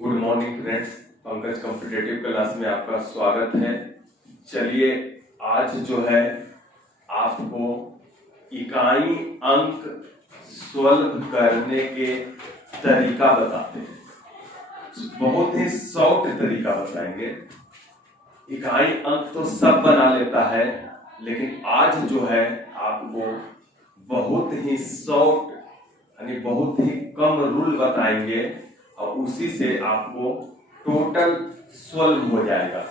Good morning friends, Pankaj competitive class में आपका स्वागत है। चलिए आज जो है आपको इकाई अंक सॉल्व करने के तरीका बताते हैं। बहुत ही शॉर्ट तरीका बताएंगे। इकाई अंक तो सब बना लेता है, लेकिन आज जो है आपको बहुत ही शॉर्ट यानी बहुत ही कम रूल बताएंगे और उसी से आपको टोटल सॉल्व हो जाएगा।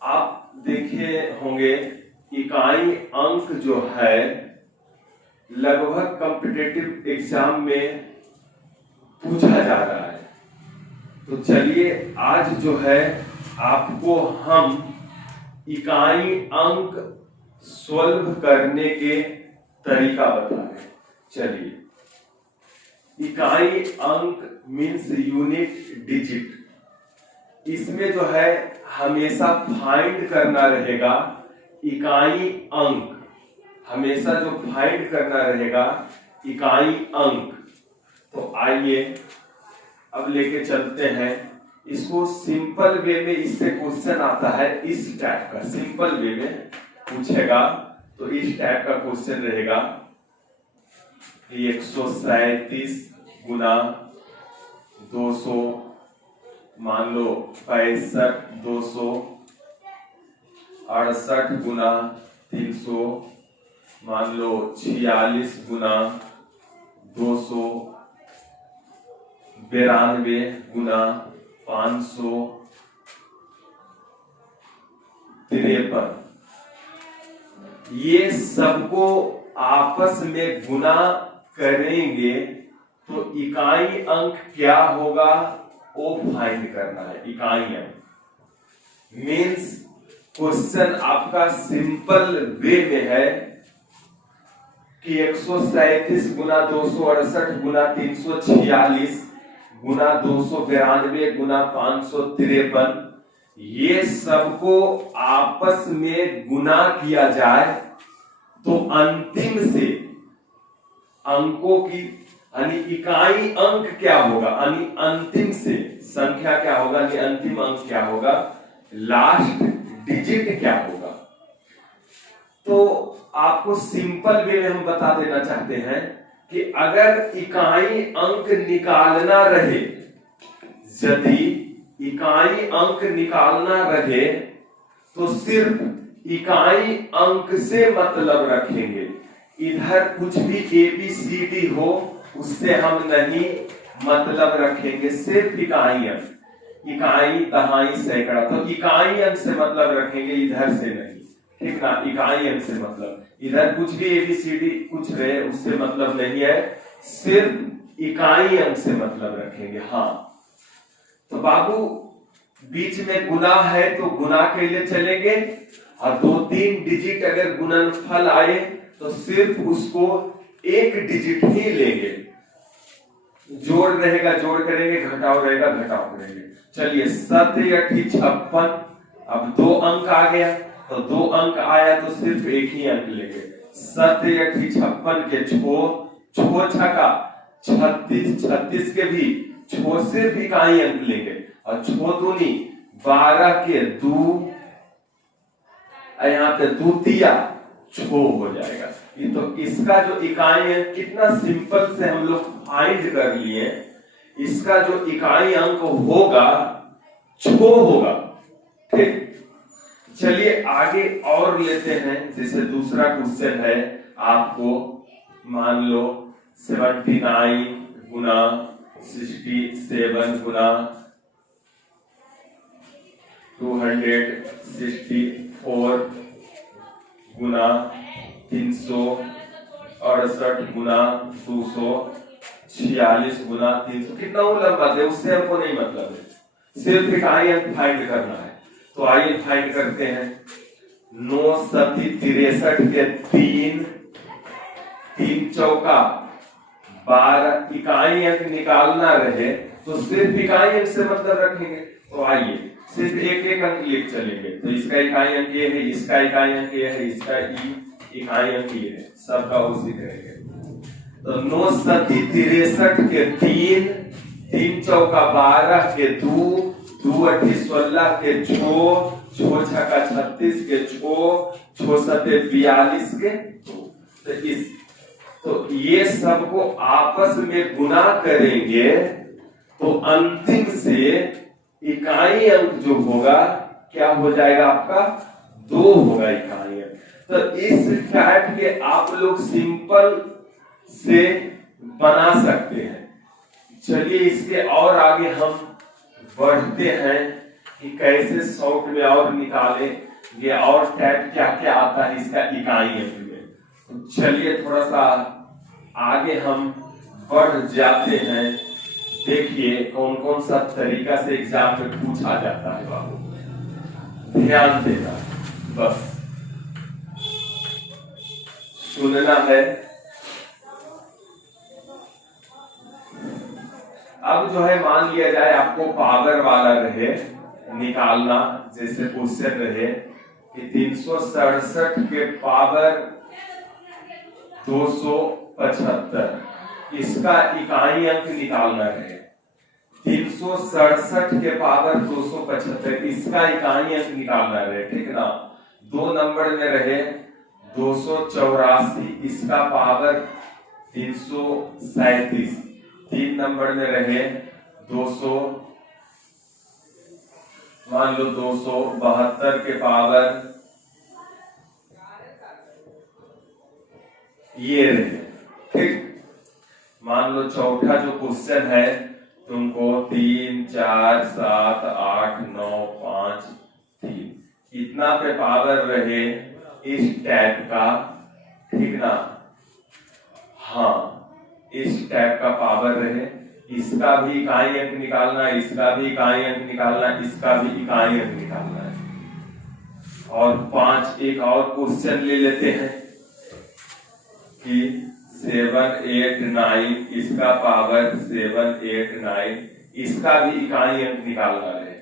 आप देखे होंगे इकाई अंक जो है लगभग कॉम्पिटिटिव एग्जाम में पूछा जा रहा है। तो चलिए आज जो है आपको हम इकाई अंक सॉल्व करने के तरीका बता रहे हैं। चलिए, इकाई अंक मीन्स यूनिट डिजिट। इसमें जो है हमेशा फाइंड करना रहेगा इकाई अंक, हमेशा जो फाइंड करना रहेगा इकाई अंक। तो आइए अब लेके चलते हैं इसको सिंपल वे में। इससे क्वेश्चन आता है इस टाइप का, सिंपल वे में पूछेगा तो इस टाइप का क्वेश्चन रहेगा 137 गुना 200 मान लो 65 268 गुना 300 मान लो 46 गुना 292 गुना 553। ये सबको आपस में गुना करेंगे तो इकाई अंक क्या होगा वो फाइंड करना है। इकाई अंक मीन्स क्वेश्चन आपका सिंपल वे में है कि 137 गुना 268 गुना 346 गुना 292 गुना 553, ये सबको आपस में गुना किया जाए तो अंतिम से अंकों की यानी इकाई अंक क्या होगा, यानी अंतिम से संख्या क्या होगा, यानी अंतिम अंक क्या होगा, लास्ट डिजिट क्या होगा। तो आपको सिंपल वे में हम बता देना चाहते हैं कि अगर इकाई अंक निकालना रहे, यदि इकाई अंक निकालना रहे तो सिर्फ इकाई अंक से मतलब रखेंगे। इधर कुछ भी ABCD हो उससे हम नहीं मतलब रखेंगे, सिर्फ इकाई अंक, इकाई दहाई सैकड़ा, तो इकाई अंक से मतलब रखेंगे, इधर से नहीं, ठीक ना। इकाई अंक से मतलब इधर कुछ भी ABCD कुछ रहे उससे मतलब नहीं है, सिर्फ इकाई अंक से मतलब रखेंगे। हाँ, तो बाबू बीच में गुना है तो गुना के लिए चलेंगे और 2-3 डिजिट अगर गुणनफल आए तो सिर्फ उसको एक डिजिट ही लेंगे। जोड़ रहेगा जोड़ करेंगे, घटाव रहेगा घटाव करेंगे। चलिए 7 × 56, अब 2 अंक आ गया तो 2 अंक आया तो सिर्फ एक ही अंक लेंगे। 7 × 56 के छो छका 36, 36 के भी छो सिर्फ इकाई अंक लेंगे और छो दूनी 12 के 2, यहाँ पे द्वितीया छो हो जाएगा। ये तो इसका जो इकाई अंक कितना सिंपल से हम लोग फाइंड कर लिए, इसका जो इकाई अंक होगा छो होगा। ठीक, चलिए आगे और लेते हैं। जैसे दूसरा क्वेश्चन है आपको, मान लो 79 गुना 67 गुना 264 गुना 368 गुना 246 गुना 300, कितना वो लंबा है उससे हमको नहीं मतलब है, सिर्फ इकाई अंक फाइंड करना है। तो आइए फाइंड करते हैं। 9 सती 63 के 3 चौका 12, इकाई अंक निकालना रहे तो सिर्फ इकाई अंक से मतलब रखेंगे। तो आइए सिर्फ एक एक अंक लेके चलेंगे। तो इसका इकाई अंक ये है, इसका इकाई अंक ये है, इसका इकाई अंक ये है, सबका उसी करेंगे। तो 9 सती 63 के 3 3 चौका 12 के 2, 2 अठी 16 के 6, 6 छक्का 36 के 6, 6 सत्ते 42 के 2। तो ये सबको आपस में गुना करेंगे तो अंतिम से इकाई अंक जो होगा क्या हो जाएगा आपका 2 होगा इकाई अंक। तो इस टाइप के आप लोग सिंपल से बना सकते हैं। चलिए इसके और आगे हम बढ़ते हैं कि कैसे शॉर्ट में और निकाले ये और टाइप क्या क्या आता है इसका इकाई अंक में। तो चलिए थोड़ा सा आगे हम बढ़ जाते हैं। देखिए कौन कौन सा तरीका से एग्जाम में पूछा जाता है बाबू, ध्यान देना, बस सुनना है। अब जो है मान लिया जाए आपको पावर वाला रहे निकालना, जैसे क्वेश्चन रहे कि 367 के पावर 275 इसका इकाई अंक निकालना रहे। 367 के पावर 275 इसका इकाई अंक निकालना रहे, ठीक ना। 2 नंबर में रहे 284 इसका पावर 337। 3 नंबर में रहे 200 मान लो 272 के पावर ये रहे, ठीक। मान लो चौथा जो क्वेश्चन है तुमको 3 4 7 8 9 5 3 इतना पे पावर रहे इस टाइप का, ठीक ना। हाँ इस टाइप का पावर रहे, इसका भी इकाई अंक निकालना, इसका भी इकाई अंक निकालना, इसका भी इकाई अंक निकालना है। और 5 एक और क्वेश्चन ले लेते हैं कि 7 8 9 इसका पावर 7 8 9 इसका भी इकाई अंक निकालना है।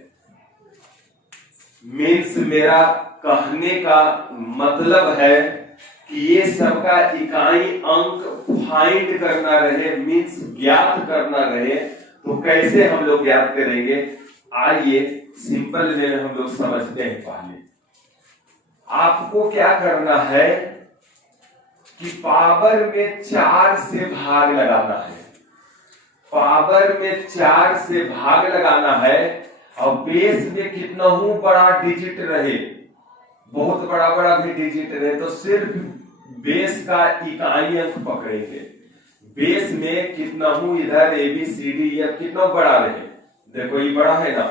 मीन्स मेरा कहने का मतलब है कि ये सबका इकाई अंक फाइंड करना रहे, मीन्स ज्ञात करना रहे। तो कैसे हम लोग ज्ञात करेंगे, आइए सिंपल वे में हम लोग समझते हैं। पहले आपको क्या करना है कि पावर में 4 से भाग लगाना है। पावर में 4 से भाग लगाना है और बेस में कितना हूं बड़ा डिजिट रहे, बहुत बड़ा बड़ा भी डिजिट रहे तो सिर्फ बेस का इकाई अंक पकड़ेंगे। बेस में कितना हूं इधर ABCD F कितना बड़ा रहे, देखो ये बड़ा है ना,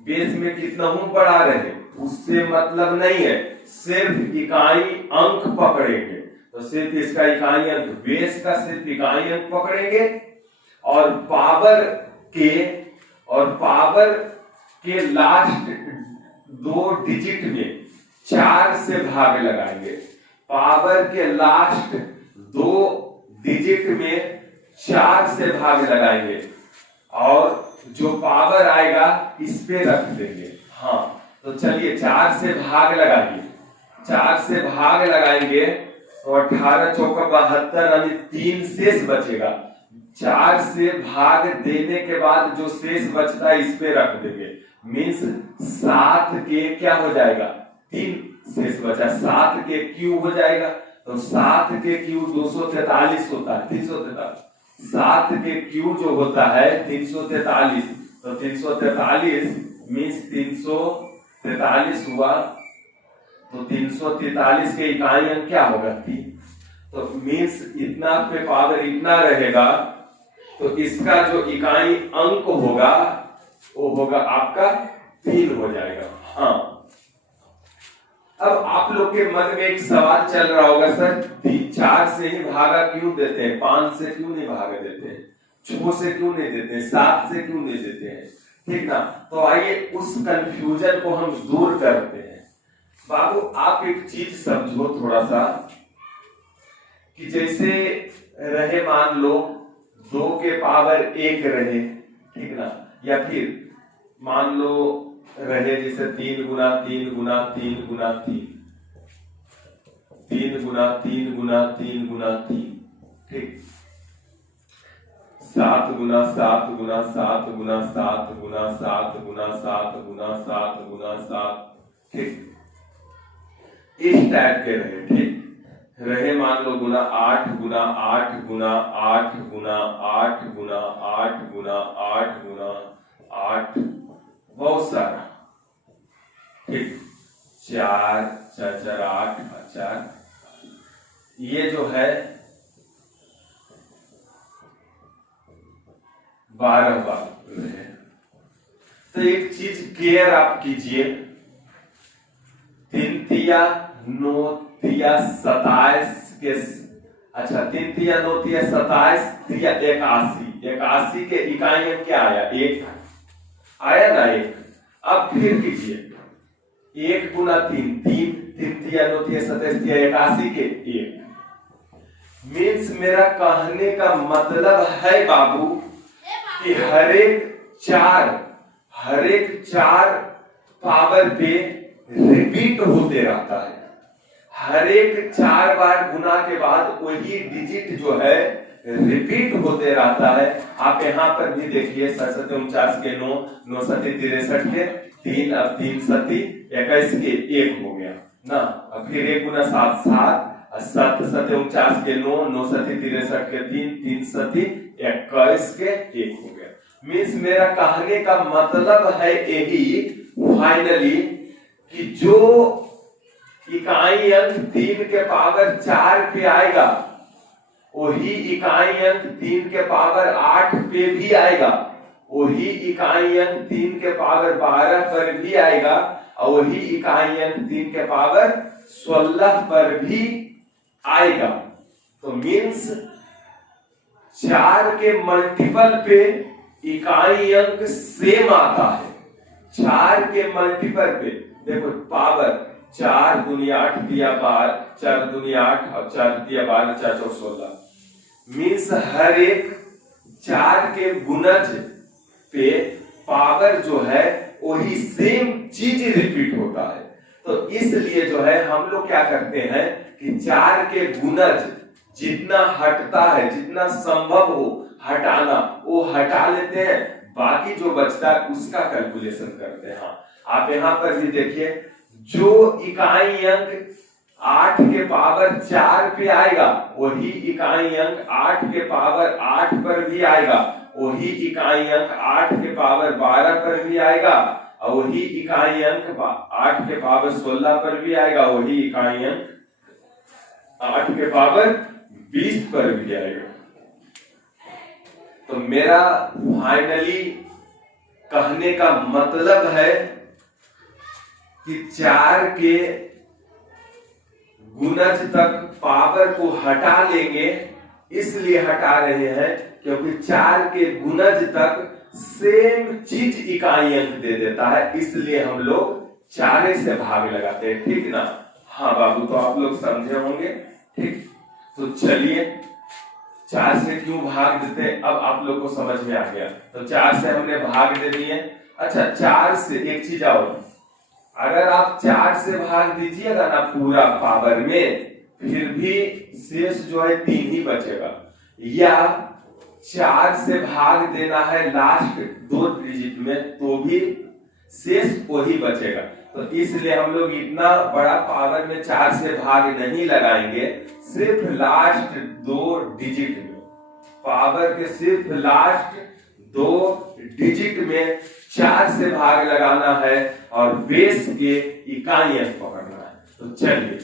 बेस में कितना हूं बड़ा रहे उससे मतलब नहीं है, सिर्फ इकाई अंक पकड़ेंगे। तो सिर्फ इसका इकाई अंक, बेस का सिर्फ इकाई अंक पकड़ेंगे और पावर के लास्ट 2 डिजिट में 4 से भाग लगाएंगे। पावर के लास्ट 2 डिजिट में 4 से भाग लगाएंगे और जो पावर आएगा इस पे रख देंगे। हाँ तो चलिए 4 से भाग लगाइए, 4 से भाग लगाएंगे तो 18 चौका 72 यानी 3 शेष बचेगा। 4 से भाग देने के बाद जो शेष बचता है इस पे रख देंगे। मीन्स 7 के क्या हो जाएगा, 3 शेष बचा, 7 के क्यूब हो जाएगा। तो 7 के क्यूब 243 होता है, 343। 7 के क्यूब जो होता है 343, तो 343 मीन्स 343 हुआ। तो 343 के इकाई अंक क्या होगा 3। तो मीन्स इतना पे पावर इतना रहेगा तो इसका जो इकाई अंक होगा वो होगा आपका 3 हो जाएगा। हाँ अब आप लोग के मन में एक सवाल चल रहा होगा, सर 4 से ही भागा क्यों देते हैं, 5 से क्यों नहीं भागा देते हैं, 6 से क्यों नहीं देते हैं, 7 से क्यों नहीं देते हैं, ठीक ना। तो आइए उस कंफ्यूजन को हम दूर करते हैं। बाबू आप एक चीज समझो थोड़ा सा कि जैसे रहे मान लो 2 के पावर 1 रहे, ठीक ना, या फिर मान लो रहे जैसे 3 गुना 3 गुना 3 गुना 3, 3 गुना 3 गुना 3 गुना 3, ठीक। 7 गुना 7 गुना 7 गुना 7 गुना 7 गुना 7 गुना 7 गुना 7, ठीक। इस टाइप के रहे, ठीक रहे। मान लो गुना 8 गुना 8 गुना 8 गुना 8 गुना 8 गुना 8 गुना 8, बहुत सारा, ठीक। 4 4 4 8 4, ये जो है 12 बार रहे। तो एक चीज केयर आप कीजिए, 3 तिया 9 तिया 27 के, अच्छा 3 तिया 9 तिया 27 तिया 81, 81 के इकाई में क्या आया? 1 आया ना, 1। अब फिर कीजिए, 1 गुना 3 3, 3 तिया 9 तिया 27 तिया 81 के 1। मीन्स मेरा कहने का मतलब है बाबू कि हर एक चार पावर पे रिपीट होते रहता है। हर एक 4 बार गुना के बाद वही डिजिट जो है रिपीट होते रहता है। आप यहाँ पर भी देखिए, 67 49 के 9, 9 सती 63 के 3, अब 3 सती 21 के 1 हो गया ना। अब फिर 1 गुना 7 7, 7 सती 49 के 9, 9 सती 63 के 3, 3 सती 21 के 1 हो गया। मीन्स मेरा कहने का मतलब है यही फाइनली कि जो इकाई अंक 3 के पावर 4 पे आएगा, वही इकाई अंक 3 के पावर 8 पे भी आएगा, वही इकाई अंक 3 के पावर 12 पर भी आएगा, और वही इकाई अंक 3 के पावर 16 पर भी आएगा। तो मीन्स 4 के मल्टीपल पे इकाई अंक सेम आता है। 4 के मल्टीपल पे देखो, पावर 4 दुनिया 8 दिया 12, 4 दुनिया 8 और 4 दिया 12, 4 4 16। मीन्स हर एक 4 के गुणज पे पावर जो है वही सेम चीज रिपीट होता है। तो इसलिए जो है हम लोग क्या करते हैं कि 4 के गुणज जितना हटता है, जितना संभव हो हटाना, वो हटा लेते हैं, बाकी जो बचता है उसका कैलकुलेशन करते हैं। आप यहाँ पर भी देखिए, जो इकाई अंक 8 के पावर 4 पे आएगा, वही इकाई अंक 8 के पावर 8 पर भी आएगा, वही इकाई अंक 8 के पावर 12 पर भी आएगा, और वही इकाई अंक 8 के पावर 16 पर भी आएगा, वही इकाई अंक 8 के पावर 20 पर भी आएगा। तो मेरा फाइनली कहने का मतलब है कि 4 के गुणज तक पावर को हटा लेंगे, इसलिए हटा रहे हैं क्योंकि 4 के गुणज तक सेम चीज इकाई अंक दे देता है, इसलिए हम लोग 4 से भाग लगाते हैं, ठीक ना। हाँ बाबू, तो आप लोग समझे होंगे, ठीक। तो चलिए, 4 से क्यों भाग देते अब आप लोग को समझ में आ गया। तो 4 से हमने भाग दे दिए। अच्छा, 4 से एक चीज और, अगर आप 4 से भाग दीजिएगा ना पूरा पावर में, फिर भी शेष जो है 3 ही बचेगा, या 4 से भाग देना है लास्ट 2 डिजिट में, तो भी शेष वही बचेगा। तो इसलिए हम लोग इतना बड़ा पावर में 4 से भाग नहीं लगाएंगे, सिर्फ लास्ट 2 डिजिट में, पावर के सिर्फ लास्ट 2 डिजिट में 4 से भाग लगाना है और बेस के इकाई अंक पकड़ना है। तो चलिए,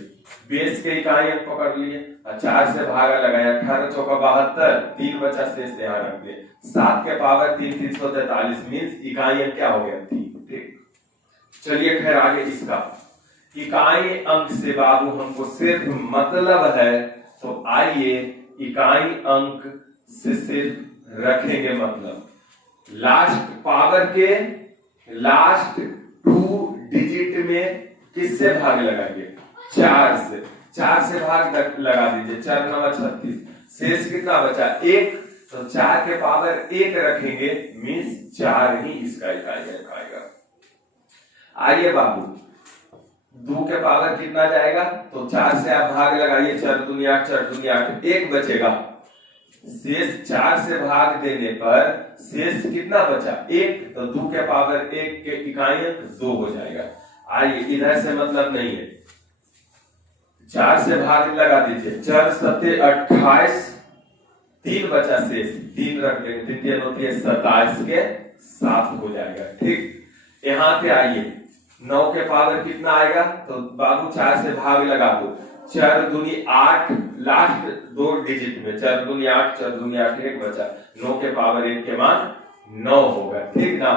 बेस के इकाई अंक पकड़ लिए और 4 से भागा लगाया, 18 चौका 72, 3 बचा शेष यहाँ रख दिए, 7 के पावर 3 343, मीन्स इकाई अंक क्या हो गया 3, ठीक। चलिए खैर आगे इसका इकाई अंक से बाबू हमको सिर्फ मतलब है, तो आइए इकाई अंक से सिर्फ रखेंगे मतलब, लास्ट पावर के लास्ट 2 डिजिट में किससे भाग लगाएंगे? 4 से। 4 से भाग लगा दीजिए, 4 9 36, शेष कितना बचा 1, तो 4 के पावर 1 रखेंगे, मीन्स 4 ही इसका इकाई अंक आएगा। आइए बाबू, 2 के पावर कितना जाएगा? तो 4 से आप भाग लगाइए, 4 दूनी 8, 4 दूनी 8, 1 बचेगा, शेष 4 से भाग देने पर शेष कितना बचा? 1। तो 2 के पावर 1 के इकाई अंक 2 हो जाएगा। आइए इधर से मतलब नहीं है, 4 से भाग लगा दीजिए, 4 सत्ते 28, 3 बचा शेष, 3 रख देंगे, 3 3 होती है 27 के 7 हो जाएगा। ठीक, यहाँ पे आइए 9 के पावर कितना आएगा? तो बाबू 4 से भाग लगा दो, 4 दूनी 8, लास्ट 2 डिजिट में 4 दूनी 8, 4 दूनी 8, 1 बचा, 9 के पावर 1 के मान 9 होगा। ठीक ना,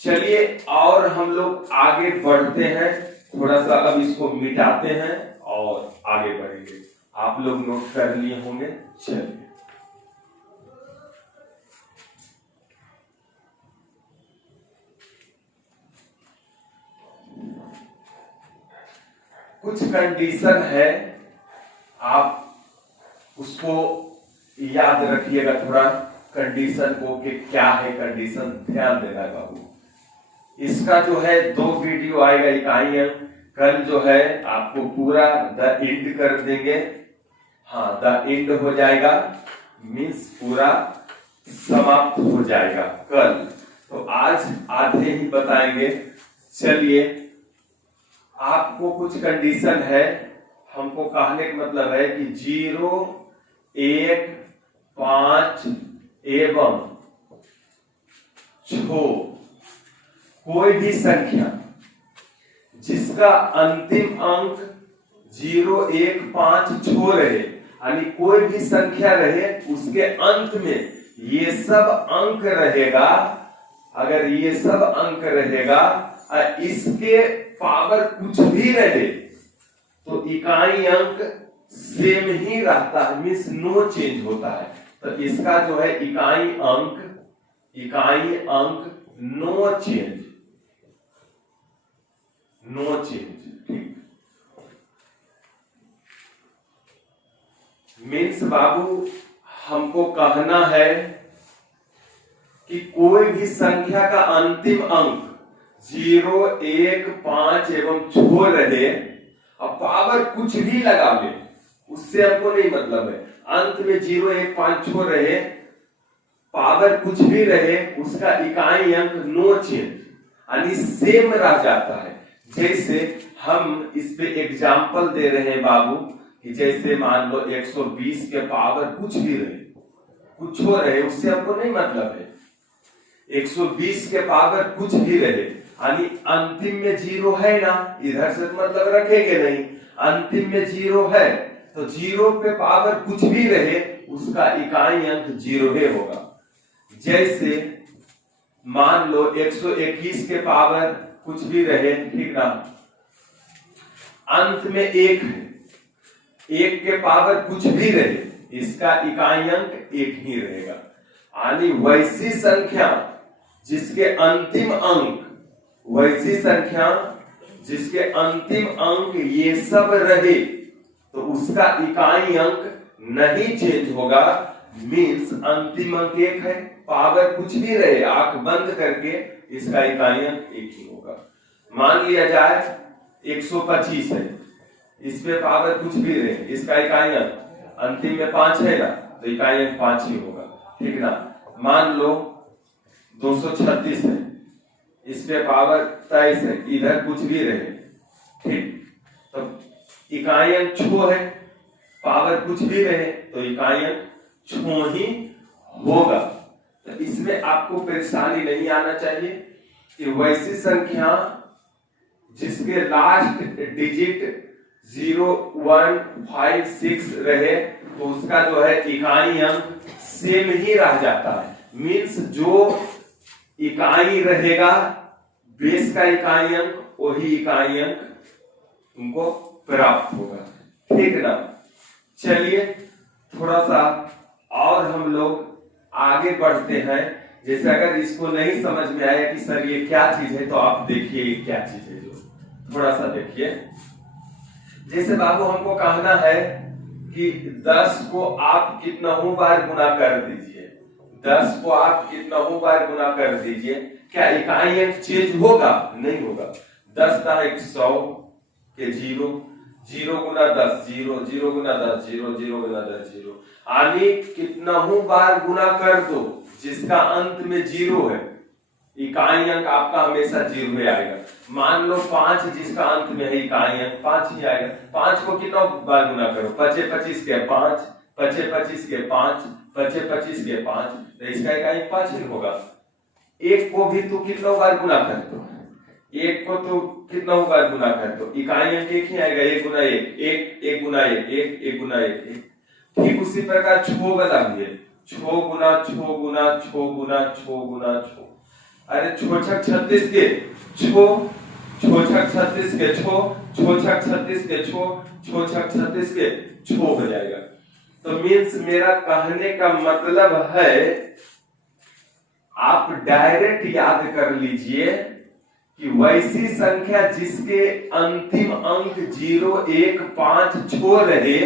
चलिए और हम लोग आगे बढ़ते हैं, थोड़ा सा अब इसको मिटाते हैं और आगे बढ़ेंगे। आप लोग नोट कर लिए होंगे। चलिए कुछ कंडीशन है, आप उसको याद रखिएगा थोड़ा कंडीशन को कि क्या है कंडीशन, ध्यान देना बाबू। इसका जो है 2 वीडियो आएगा इकाई अंक, कल जो है आपको पूरा द एंड कर देंगे। हाँ, द एंड हो जाएगा, मीन्स पूरा समाप्त हो जाएगा कल। तो आज आधे ही बताएंगे। चलिए, आपको कुछ कंडीशन है, हमको कहने का मतलब है कि 0, 1, 5 एवं 6 कोई भी संख्या जिसका अंतिम अंक 0, 1, 5, 6 रहे, यानी कोई भी संख्या रहे उसके अंत में ये सब अंक रहेगा। अगर ये सब अंक रहेगा, इसके पावर कुछ भी रहे तो इकाई अंक सेम ही रहता है, मीन्स नो चेंज होता है। तो इसका जो है इकाई अंक नो चेंज, नो चेंज। ठीक, मीन्स बाबू हमको कहना है कि कोई भी संख्या का अंतिम अंक 0, 1, 5 एवं 6 रहे, अब पावर कुछ भी लगा ले, उससे हमको नहीं मतलब है। अंत में 0, 1, 5, 6 रहे, पावर कुछ भी रहे, उसका इकाई अंक नो चेंज, यानी सेम रह जाता है। जैसे हम इस पे एग्जाम्पल दे रहे हैं बाबू, कि जैसे मान लो 120 के पावर कुछ भी रहे, कुछ हो रहे, उससे हमको नहीं मतलब है। 120 के पावर कुछ भी रहे, यानी अंतिम में 0 है ना, इधर से मतलब रखेंगे नहीं, अंतिम में 0 है तो 0 पे पावर कुछ भी रहे उसका इकाई अंक 0 ही होगा। जैसे मान लो 121 के पावर कुछ भी रहे, ठीक ना, अंत में 1 है, 1 के पावर कुछ भी रहे, इसका इकाई अंक 1 ही रहेगा। यानी वैसी संख्या जिसके अंतिम अंक, वैसी संख्या जिसके अंतिम अंक ये सब रहे तो उसका इकाई अंक नहीं चेंज होगा। मीन्स अंतिम अंक 1 है, पावर कुछ भी रहे, आंख बंद करके इसका इकाई अंक 1 ही होगा। मान लिया जाए 125 है, इस पे पावर कुछ भी रहे, इसका इकाई अंक अंतिम में 5 है ना, तो इकाई अंक 5 ही होगा। ठीक ना, मान लो 236 है, इस पे पावर 23 है, इधर कुछ भी रहे, ठीक, तो इकाई अंक 6 है, पावर कुछ भी रहे तो इकाई अंक 6 ही होगा। तो इसमें आपको परेशानी नहीं आना चाहिए कि वैसी संख्या जिसके लास्ट डिजिट 0, 1, 5, 6 रहे तो उसका जो है इकाई अंक सेम ही रह जाता है। मीन्स जो इकाई रहेगा, बेस का इकाई अंक, वही इकाई अंक उनको प्राप्त होगा। ठीक ना, चलिए थोड़ा सा और हम लोग आगे बढ़ते हैं। जैसे अगर इसको नहीं समझ में आया कि सर ये क्या चीज है, तो आप देखिए ये क्या चीज है, जो थोड़ा सा देखिए। जैसे बाबू हमको कहना है कि 10 को आप कितनों बार गुना कर दीजिए, 10 को आप कितनों बार गुना कर दीजिए, क्या इकाई अंक चेंज होगा? नहीं होगा। 10 का 100 के 0, 0 गुना 10 0, 0 गुना 10 0, 0 गुना 10 0, यानी कितनहु बार गुना कर दो जिसका अंत में 0 है, इकाई अंक आपका हमेशा 0 ही आएगा। मान लो 5 जिसका अंत में है इकाई अंक 5 ही आएगा। 5 को कितना बार गुना करो, 5 25 के 5, 5 25 के 5, 5 25 के 5, तो इसका इकाई 5 ही होगा। 1 को भी तू कितना बार गुना कर दो, 1 को तो कितना बार गुना कर दो, इकाई अंक 1 ही आएगा। 1 गुना 1, 1 गुना 1, 1 गुना 1। ठीक उसी प्रकार छो वाला भी है, छो गुना छो गुना छो गुना छो गुना छो। अरे छो छक 36 के छो, छो छक 36 के छो, छो छक 36 के छो, छो छक 36 के छो हो जाएगा। तो मीन्स मेरा कहने का मतलब है आप डायरेक्ट याद कर लीजिए कि वैसी संख्या जिसके अंतिम अंक 0 1 5 छो रहे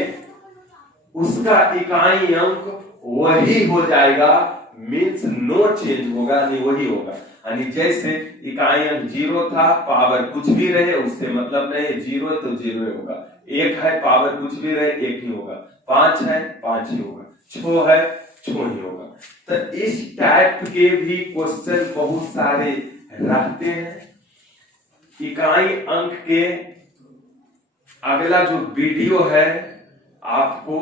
उसका इकाई अंक वही हो जाएगा। मीन्स नो चेंज होगा, नहीं वही होगा। यानी जैसे इकाई अंक 0 था, पावर कुछ भी रहे उससे मतलब नहीं, 0 है तो 0 ही होगा। 1 है, पावर कुछ भी रहे 1 ही होगा। 5 है 5 ही होगा, 6 है 6 ही होगा। तो इस टाइप के भी क्वेश्चन बहुत सारे रहते हैं। इकाई अंक के अगला जो वीडियो है आपको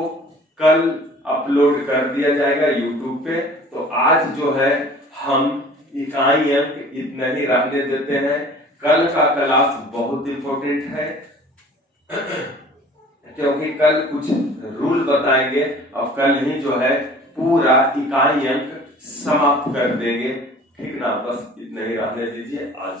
कल अपलोड कर दिया जाएगा YouTube पे। तो आज जो है हम इकाई अंक इतना ही रखने देते हैं। कल का क्लास बहुत इंपॉर्टेंट है क्योंकि कल कुछ रूल बताएंगे और कल ही जो है पूरा इकाई अंक समाप्त कर देंगे। ठीक ना, बस इतना ही रहने दीजिए आज।